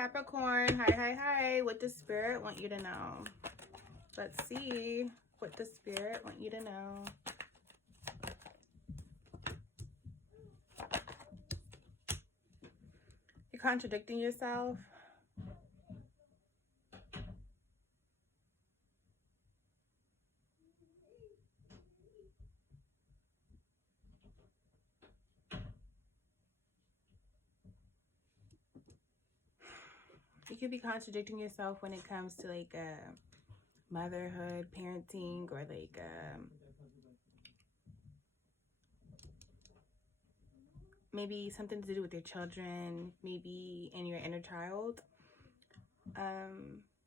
Capricorn, hi. What does Spirit want you to know? Let's see what the Spirit want you to know. You're contradicting yourself. You could be contradicting yourself when it comes to like motherhood, parenting, or like maybe something to do with your children, maybe in your inner child.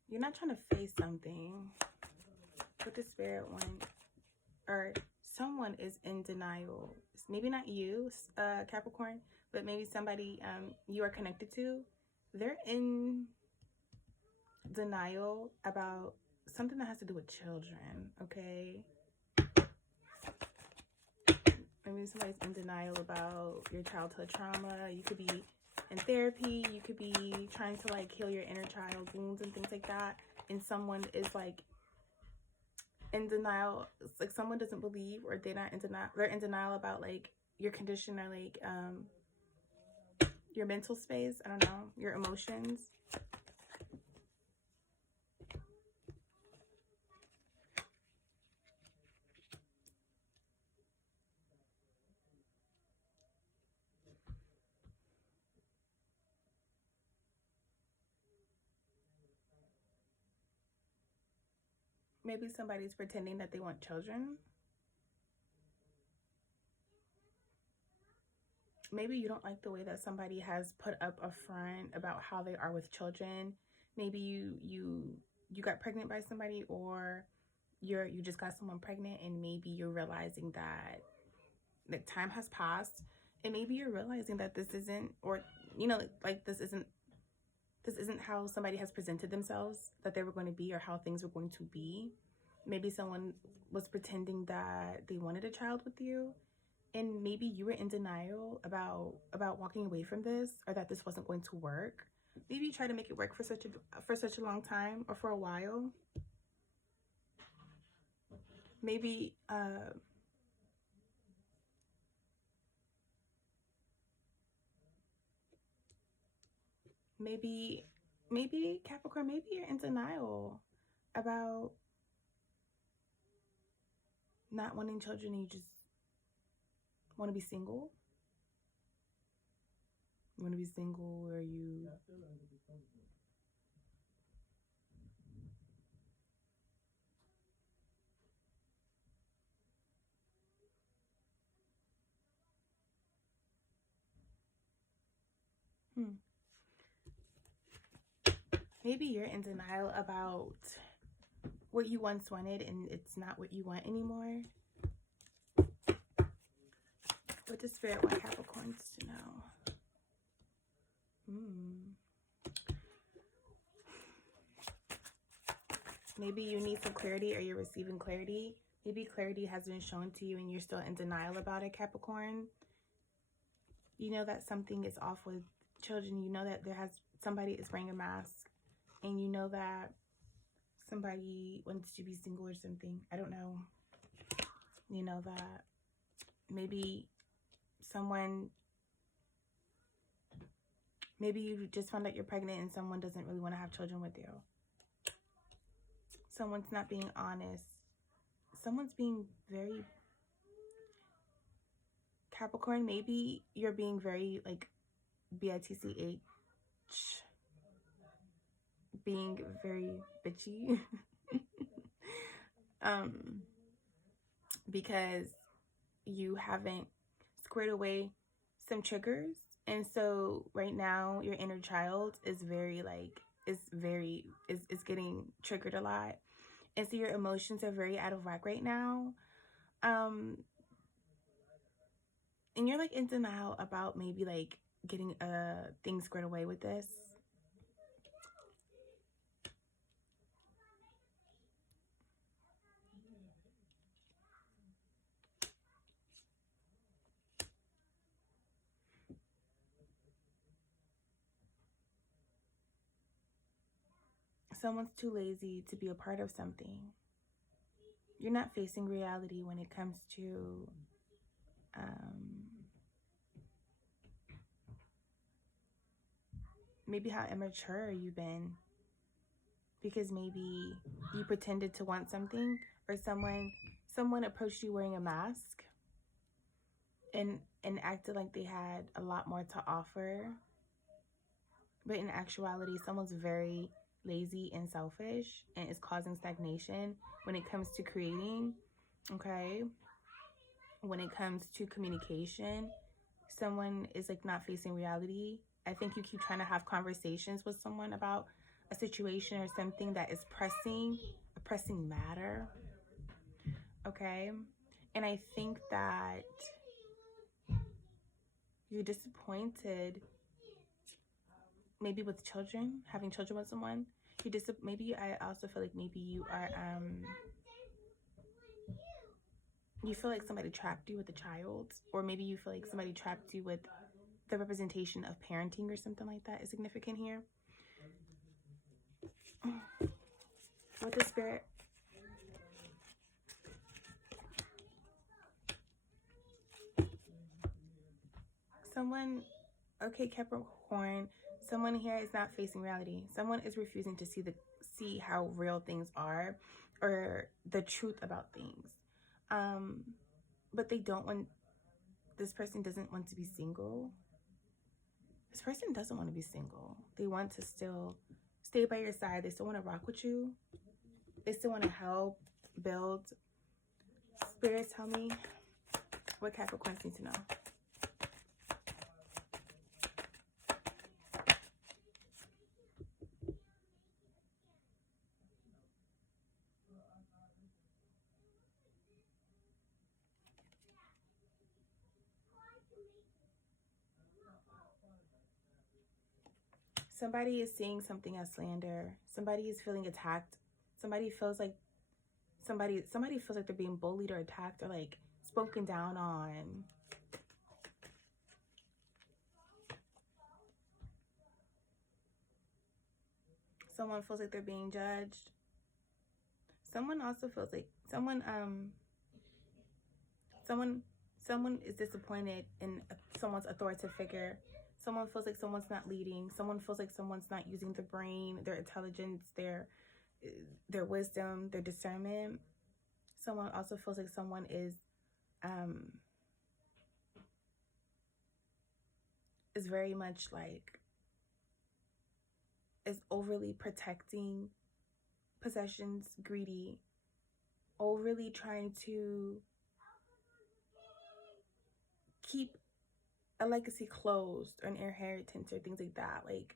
You're not trying to face something. What the Spirit want, or someone is in denial. Maybe not you, Capricorn, but maybe somebody you are connected to. They're in denial about something that has to do with children, okay? Maybe somebody's in denial about your childhood trauma. You could be in therapy. You could be trying to like heal your inner child wounds and things like that. And someone is like in denial. It's like someone doesn't believe, or they're not in denial. They're in denial about like your condition, or like your mental space. I don't know, your emotions. Maybe somebody's pretending that they want children. Maybe you don't like the way that somebody has put up a front about how they are with children. Maybe you got pregnant by somebody, or you just got someone pregnant, and maybe you're realizing that the time has passed, and maybe you're realizing that this isn't, or you know, like this isn't how somebody has presented themselves that they were going to be, or how things were going to be. Maybe someone was pretending that they wanted a child with you, and maybe you were in denial about walking away from this, or that this wasn't going to work. Maybe you tried to make it work for such a long time, or for a while. Maybe maybe Capricorn, maybe you're in denial about not wanting children, and you just want to be single. You want to be single, or you... Maybe you're in denial about what you once wanted, and it's not what you want anymore. What does Spirit want Capricorns to know? Maybe you need some clarity, or you're receiving clarity. Maybe clarity has been shown to you and you're still in denial about it, Capricorn. You know that something is off with children. You know that somebody is wearing a mask, and you know that somebody wants to be single or something. I don't know. You know that maybe you just found out you're pregnant, and someone doesn't really want to have children with you. Someone's not being honest. Someone's being very... Capricorn, maybe you're being very like bitch, being very bitchy. Because you haven't squared away some triggers, and so right now your inner child is very like is getting triggered a lot, and so your emotions are very out of whack right now. And you're like in denial about maybe like getting things squared away with this. Someone's too lazy to be a part of something. You're not facing reality when it comes to maybe how immature you've been, because maybe you pretended to want something, or someone approached you wearing a mask and acted like they had a lot more to offer, but in actuality someone's very lazy and selfish and is causing stagnation when it comes to creating. Okay, when it comes to communication, someone is like not facing reality. I think you keep trying to have conversations with someone about a situation or something that is a pressing matter. Okay, and I think that you're disappointed, maybe with children, having children with someone. Maybe I also feel like maybe you are you feel like somebody trapped you with a child, or maybe you feel like somebody trapped you with the representation of parenting or something like that is significant here. With the Spirit, someone, okay, Capricorn, someone here is not facing reality. Someone is refusing to see how real things are, or the truth about things. But they don't want, this person doesn't want to be single. This person doesn't want to be single. They want to still stay by your side. They still want to rock with you. They still want to help build. Spirit, tell me what Capricorns need to know. Somebody is seeing something as slander. Somebody is feeling attacked. Somebody feels like they're being bullied or attacked or like spoken down on. Someone feels like they're being judged. Someone also feels like someone is disappointed in someone's authoritative figure. Someone feels like someone's not leading. Someone feels like someone's not using their brain, their intelligence, their wisdom, their discernment. Someone also feels like someone is very much like is overly protecting possessions, greedy, overly trying to keep a legacy closed, or an inheritance or things like that. Like,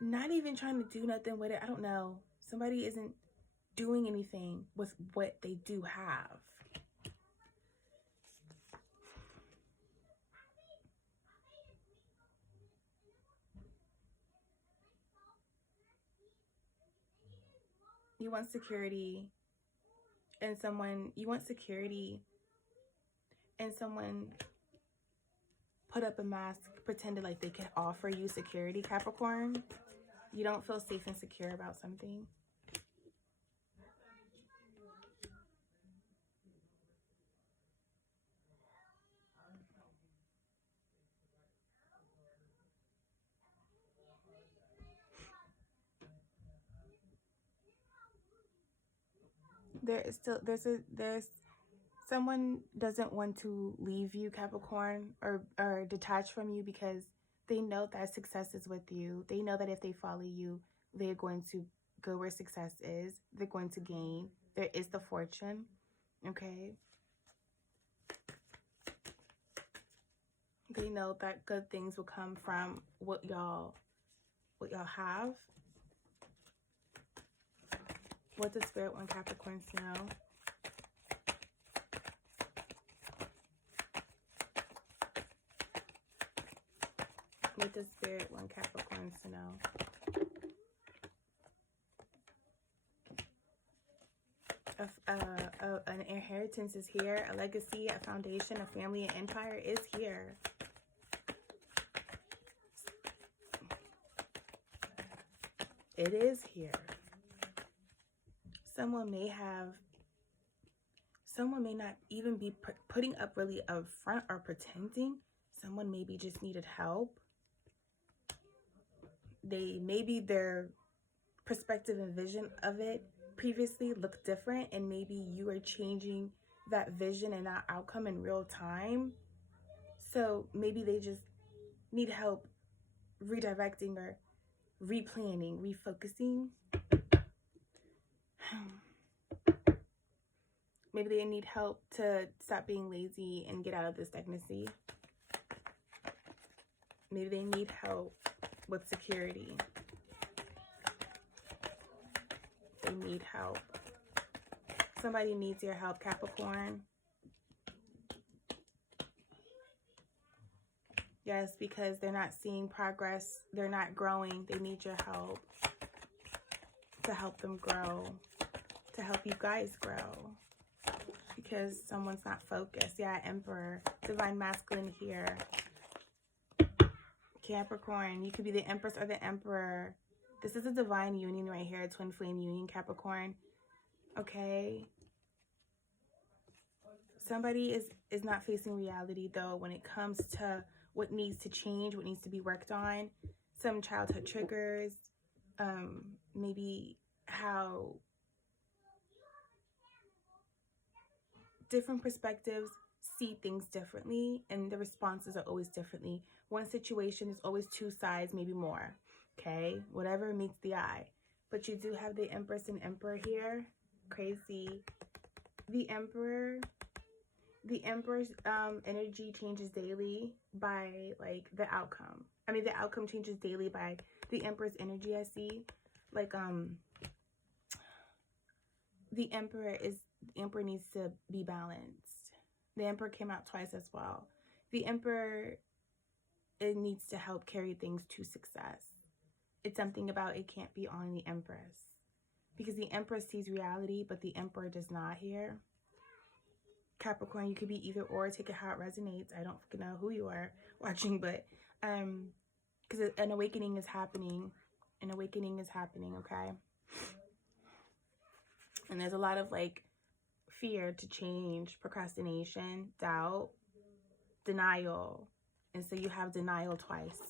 not even trying to do nothing with it. I don't know. Somebody isn't doing anything with what they do have. You want security, and someone put up a mask, pretended like they could offer you security, Capricorn. You don't feel safe and secure about something. There's someone doesn't want to leave you, Capricorn, or detach from you, because they know that success is with you. They know that if they follow you, they're going to go where success is. They're going to gain. There is the fortune. Okay. They know that good things will come from what y'all have. What does Spirit want Capricorns to know? What does Spirit want Capricorns to know? An inheritance is here. A legacy, a foundation, a family, an empire is here. it is here. Someone may not even be putting up really a front or pretending. Someone maybe just needed help. Maybe their perspective and vision of it previously looked different, and maybe you are changing that vision and that outcome in real time. So maybe they just need help redirecting or replanning, refocusing. Maybe they need help to stop being lazy and get out of this stagnancy. Maybe they need help with security. They need help. Somebody needs your help, Capricorn. Yes, because they're not seeing progress. They're not growing. They need your help to help them grow, to help you guys grow. Because someone's not focused. Yeah, Emperor, Divine Masculine here. Capricorn, you could be the Empress or the Emperor. This is a divine union right here, a twin flame union, Capricorn. Okay. Somebody is not facing reality, though, when it comes to what needs to change, what needs to be worked on. Some childhood triggers, maybe how different perspectives see things differently, and the responses are always differently. One situation is always two sides, maybe more. Okay, whatever meets the eye. But you do have the Empress and Emperor here. Crazy. The Emperor's energy changes daily by like the outcome. I mean, the outcome changes daily by the Emperor's energy. I see, like the Emperor needs to be balanced. The Emperor came out twice as well. The Emperor, it needs to help carry things to success. It's something about it can't be on the Empress, because the Empress sees reality, but the Emperor does not here. Capricorn, you could be either or. Take it how it resonates. I don't know who you are watching, but because an awakening is happening. An awakening is happening, okay? And there's a lot of like fear to change, procrastination, doubt, denial. And so you have denial twice.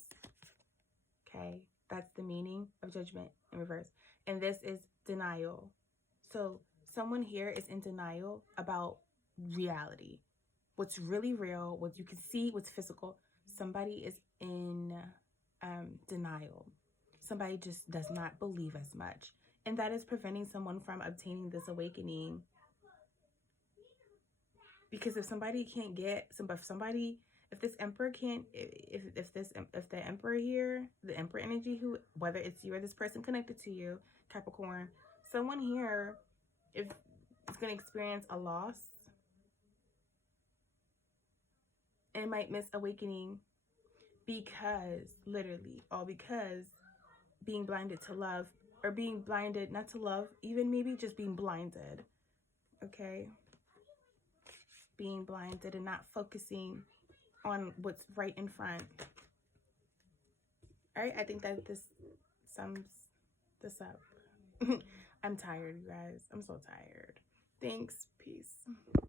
Okay? That's the meaning of Judgment in reverse. And this is denial. So someone here is in denial about reality. What's really real, what you can see, what's physical. Somebody is in denial. Somebody just does not believe as much. And that is preventing someone from obtaining this awakening. Because if somebody can't get if this Emperor can't, if the Emperor here, the Emperor energy, whether it's you or this person connected to you, Capricorn, someone here, if it's going to experience a loss and might miss awakening because, literally, all because being blinded to love, or being blinded not to love, even maybe just being blinded, okay? Being blinded and not focusing on what's right in front. All right, I think that this sums this up. I'm tired, you guys. I'm so tired. Thanks. Peace.